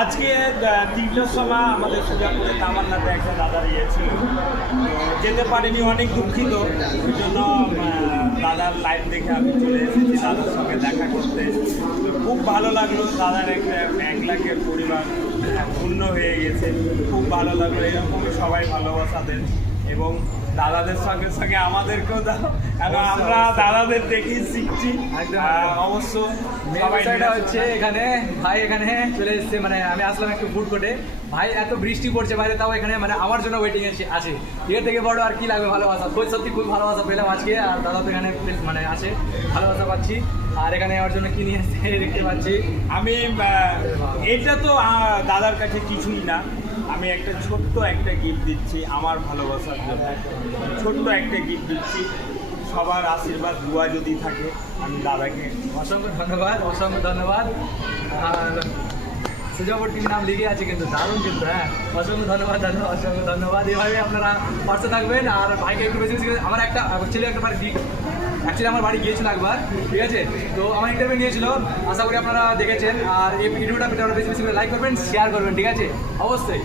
আজকে তিনটার সময় আমাদের সুজাপুরে তামান্নাতে একটা দাদা ইয়েছিল, যেতে পারিনি, অনেক দুঃখিত। ওই জন্য দাদার লাইভ দেখে আমি চলে এসেছি দাদার সঙ্গে দেখা করতে। খুব ভালো লাগলো, দাদার একটা 1 লাখের পরিবার পূর্ণ হয়ে গেছে, খুব ভালো লাগলো। এরকমই সবাই ভালোবাসা দেন এবং দাদাদের সঙ্গে সঙ্গে আমাদেরকেও দাও, কারণ আমরা দাদাদের দেখেই শিখছি। অবশ্য বিষয়টা হচ্ছে এখানে ভাই এখানে চলে এসছে, মানে আমি আসলাম একটু ফুড কোর্টে, ভাই এত বৃষ্টি পড়ছে বাইরে, তাও এখানে মানে আমার জন্য ওয়েটিং আছে। এর থেকে বড় আর কি লাগবে ভালোবাসা। খুব সত্যি খুব ভালোবাসা পেলাম আজকে, আর দাদা তো এখানে মানে আছে, ভালোবাসা পাচ্ছি। আর এখানে আমার জন্য কি নিয়ে এসছে দেখতে পাচ্ছি আমি। এটা তো দাদার কাছে কিছুই না, আমি একটা ছোট্ট একটা গিফট দিচ্ছি আমার ভালোবাসার জন্য, ছোট্ট একটা গিফট দিচ্ছি। সবার আশীর্বাদ দুয়া যদি থাকে, আমি দাদাকে অসংখ্য ধন্যবাদ, অসংখ্য ধন্যবাদ। আর সুজাপুর টিভির নাম লিখে আছে কিন্তু, দারুণ কিন্তু। হ্যাঁ, অসংখ্য ধন্যবাদ দাদা, অসংখ্য ধন্যবাদ। এভাবে আপনারা পাশে থাকবেন। আর ভাইকে একটু বেশি বেশি আমার একটা ছেলে একটা বাড়ি অ্যাকচুয়ালি আমার বাড়ি গিয়েছিল একবার, ঠিক আছে? তো আমার ইন্টারভিউ নিয়েছিল, আশা করি আপনারা দেখেছেন। আর এই ভিডিওটা বেশি বেশি করে লাইক করবেন, শেয়ার করবেন, ঠিক আছে? অবশ্যই।